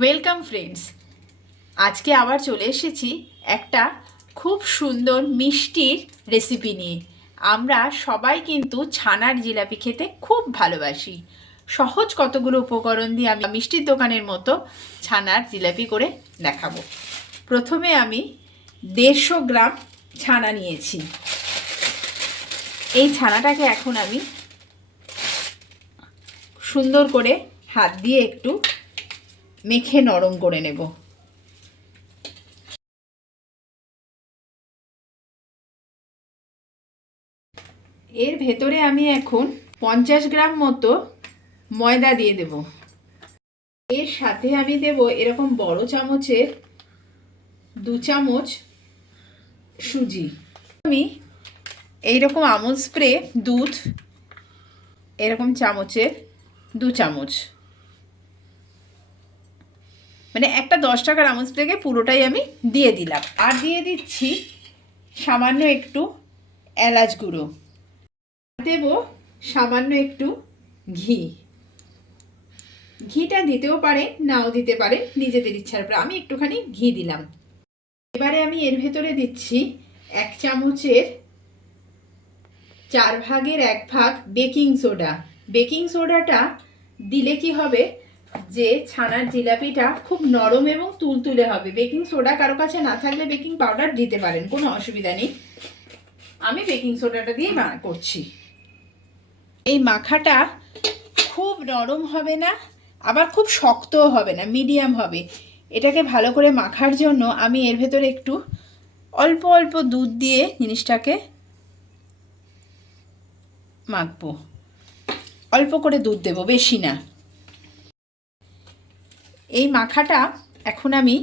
Welcome friends. আজকে আবার চলে এসেছি একটা খুব সুন্দর মিষ্টির রেসিপি নিয়ে। আমরা সবাই কিন্তু ছানার জিলাপি খেতে খুব ভালোবাসি। সহজ কতগুলো উপকরণ দিয়ে আমি মিষ্টির দোকানের মতো ছানার জিলাপি করে দেখাবো। প্রথমে আমি 150 গ্রাম ছানা নিয়েছি। এই ছানাটাকে এখন আমি সুন্দর করে হাত দিয়ে একটু মেখে নরম করে নেব। এর ভেতরে আমি এখন 50 গ্রাম মতো ময়দা দিয়ে দেব। এর সাথে আমি দেব এরকম বড় চামচের 2 চামচ সুজি। আমি এইরকম আমুল স্প্রে দুধ এরকম চামচের 2 চামচ, মানে একটা 10 টাকার আমুল স্প্রেকে পুরোটাই আমি দিয়ে দিলাম। আর দিয়ে দিচ্ছি সামান্য একটু এলাচ গুঁড়ো, দেব সামান্য একটু ঘি। ঘিটা দিতেও পারে নাও দিতে পারে, নিজেদের ইচ্ছার উপর। আমি একটুখানি ঘি দিলাম। এবারে আমি এর ভেতরে দিচ্ছি 1 চামচের 4 ভাগের 1 ভাগ বেকিং সোডা। বেকিং সোডাটা দিলে কি হবে, যে ছানার জিলাপিটা খুব নরম এবং তুলতুলে হবে। বেকিং সোডা কারো কাছে না থাকলে বেকিং পাউডার দিতে পারেন, কোনো অসুবিধা নেই। আমি বেকিং সোডাটা দিয়ে করছি। এই মাখাটা খুব নরম হবে না, আবার খুব শক্তও হবে না, মিডিয়াম হবে। এটাকে ভালো করে মাখার জন্য আমি এর ভেতরে একটু অল্প অল্প দুধ দিয়ে জিনিসটাকে মাখবো। অল্প করে দুধ দেব, বেশি না। এই মাখাটা এখন আমি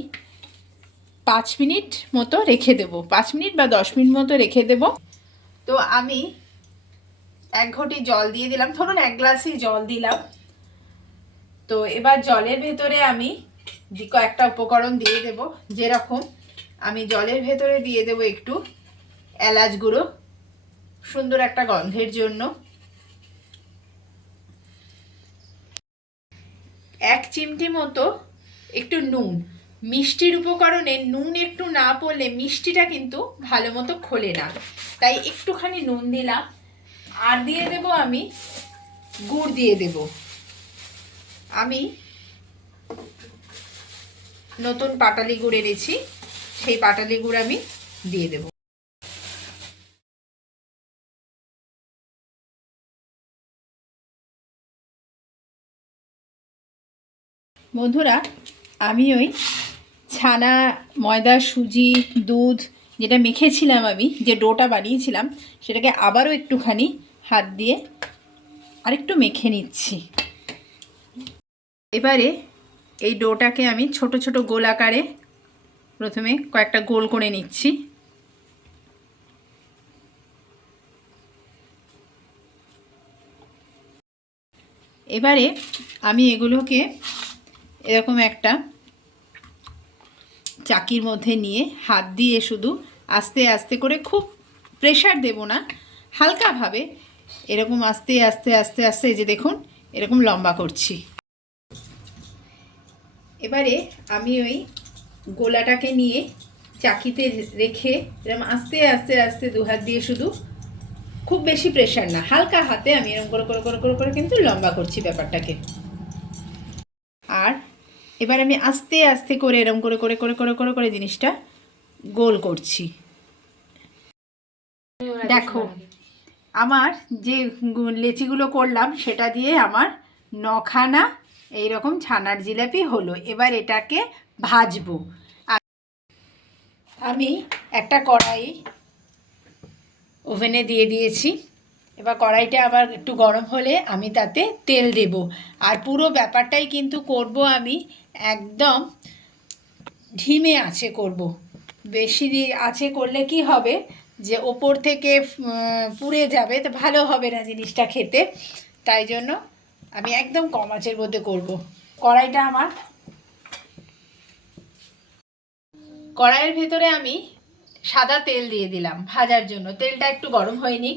5 মিনিট মতো রেখে দেব। 5 মিনিট বা 10 মিনিট মতো রেখে দেব। তো আমি 1 ঘটি জল দিয়ে দিলাম, ধরুন 1 গ্লাসই জল দিলাম। তো এবার জলের ভেতরে আমি কয়েকটা উপকরণ দিয়ে দেব। যেরকম আমি জলের ভেতরে দিয়ে দেব একটু এলাচ গুঁড়ো, সুন্দর একটা গন্ধের জন্য। 1 চিমটি মতো একটু নুন। মিষ্টির উপকরণে নুন একটু না পড়লে মিষ্টিটা কিন্তু ভালো মতো খোলে না, তাই একটুখানি নুন দিলাম। আর দিয়ে দেব আমি গুড় দিয়ে দেব। আমি নতুন পাটালি গুড় এনেছি, সেই পাটালি গুড় আমি দিয়ে দেব। বন্ধুরা, আমি ওই ছানা, ময়দা, সুজি, দুধ যেটা মেখেছিলাম, আমি যে ডোটা বানিয়েছিলাম, সেটাকে আবারও একটুখানি হাত দিয়ে আরেকটু মেখে নিচ্ছি। এবারে এই ডোটাকে আমি ছোট ছোট গোল আকারে প্রথমে কয়েকটা গোল করে নিচ্ছি। এবারে আমি এগুলোকে এরকম একটা চাকির মধ্যে নিয়ে হাত দিয়ে শুধু আস্তে আস্তে করে, খুব প্রেশার দেব না, হালকাভাবে এরকম আস্তে আস্তে আস্তে আস্তে, এই যে দেখুন এরকম লম্বা করছি। এবারে আমি ওই গোলাটাকে নিয়ে চাকিতে রেখে এরকম আস্তে আস্তে আস্তে 2 হাত দিয়ে, শুধু খুব বেশি প্রেশার না, হালকা হাতে আমি এরকম করে করে করে করে করে কিন্তু লম্বা করছি ব্যাপারটাকে। আর এবার আমি আস্তে আস্তে করে এরকম করে করে করে করে করে করে জিনিসটা গোল করছি। দেখো, আমার যে লেচিগুলো করলাম সেটা দিয়ে আমার 9খানা এইরকম ছানার জিলাপি হলো। এবার এটাকে ভাজবো। আমি একটা কড়াই ওভেনে দিয়ে দিয়েছি। এবার কড়াইটা আবার একটু গরম হলে আমি তাতে তেল দেব। আর পুরো ব্যাপারটাই কিন্তু করব আমি একদম ধিমে আঁচে করব। বেশি আঁচে করলে কি হবে, যে ওপর থেকে পুড়ে যাবে, তো ভালো হবে না জিনিসটা খেতে। তাই জন্য আমি একদম কম আঁচের মধ্যে করব। কড়াইয়ের ভেতরে আমি সাদা তেল দিয়ে দিলাম ভাজার জন্য। তেলটা একটু গরম হয়নি।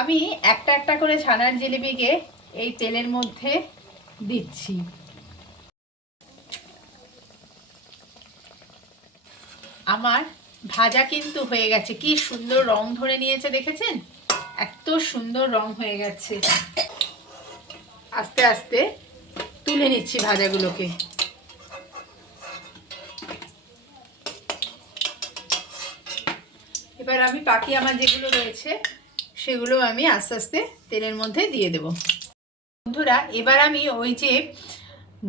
আমি একটা একটা করে ছানার জিলিপিকে এই তেলের মধ্যে দিচ্ছি। আমার ভাজা কিন্তু হয়ে গেছে, কি সুন্দর রং ধরে নিয়েছে দেখেছেন, এত সুন্দর রং হয়ে গেছে। আস্তে আস্তে তুলে নিচ্ছি ভাজাগুলোকে। এবার আমি বাকি আমার যেগুলো রয়েছে সেগুলো আমি আস্তে আস্তে তেলের মধ্যে দিয়ে দেব। বন্ধুরা এবার আমি ওই যে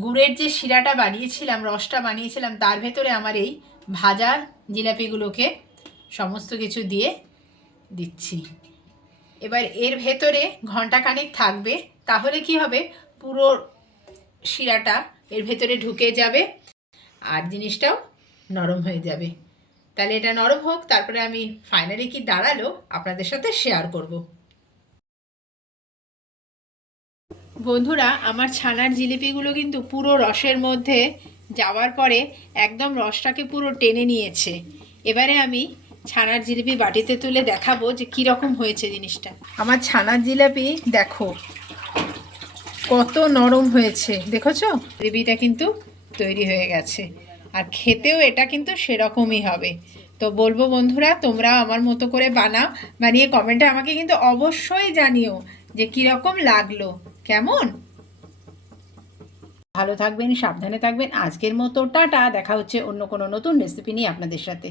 গুড়ের যে শিরাটা বানিয়েছিলাম, রসটা বানিয়েছিলাম, তার ভেতরে আমার এই ভাজা জিলাপিগুলোকে সমস্ত কিছু দিয়ে দিচ্ছি। এবার এর ভেতরে ঘন্টাখানেক থাকবে, তাহলে কি হবে, পুরো শিরাটা এর ভেতরে ঢুকে যাবে আর জিনিসটাও নরম হয়ে যাবে। তাহলে এটা নরম হোক, তারপরে আমি ফাইনালি কি দাঁড়ালো আপনাদের সাথে শেয়ার করব। বন্ধুরা আমার ছানার জিলিপিগুলো কিন্তু পুরো রসের মধ্যে যাওয়ার পরে একদম রসটাকে পুরো টেনে নিয়েছে। এবারে আমি ছানার জিলিপি বাটিতে তুলে দেখাবো যে কীরকম হয়েছে জিনিসটা। আমার ছানার জিলাপি দেখো কত নরম হয়েছে, দেখেছো? জিলিপিটা কিন্তু তৈরি হয়ে গেছে, আর খেতেও এটা কিন্তু সেরকমই হবে। তো বলবো বন্ধুরা তোমরা আমার মতো করে বানিয়ে কমেন্টে আমাকে কিন্তু অবশ্যই জানিও যে কীরকম লাগলো। কেমন? ভালো থাকবেন, সাবধানে থাকবেন। আজকের মতো টাটা, দেখা হচ্ছে অন্য কোনো নতুন রেসিপি নিয়ে আপনাদের সাথে।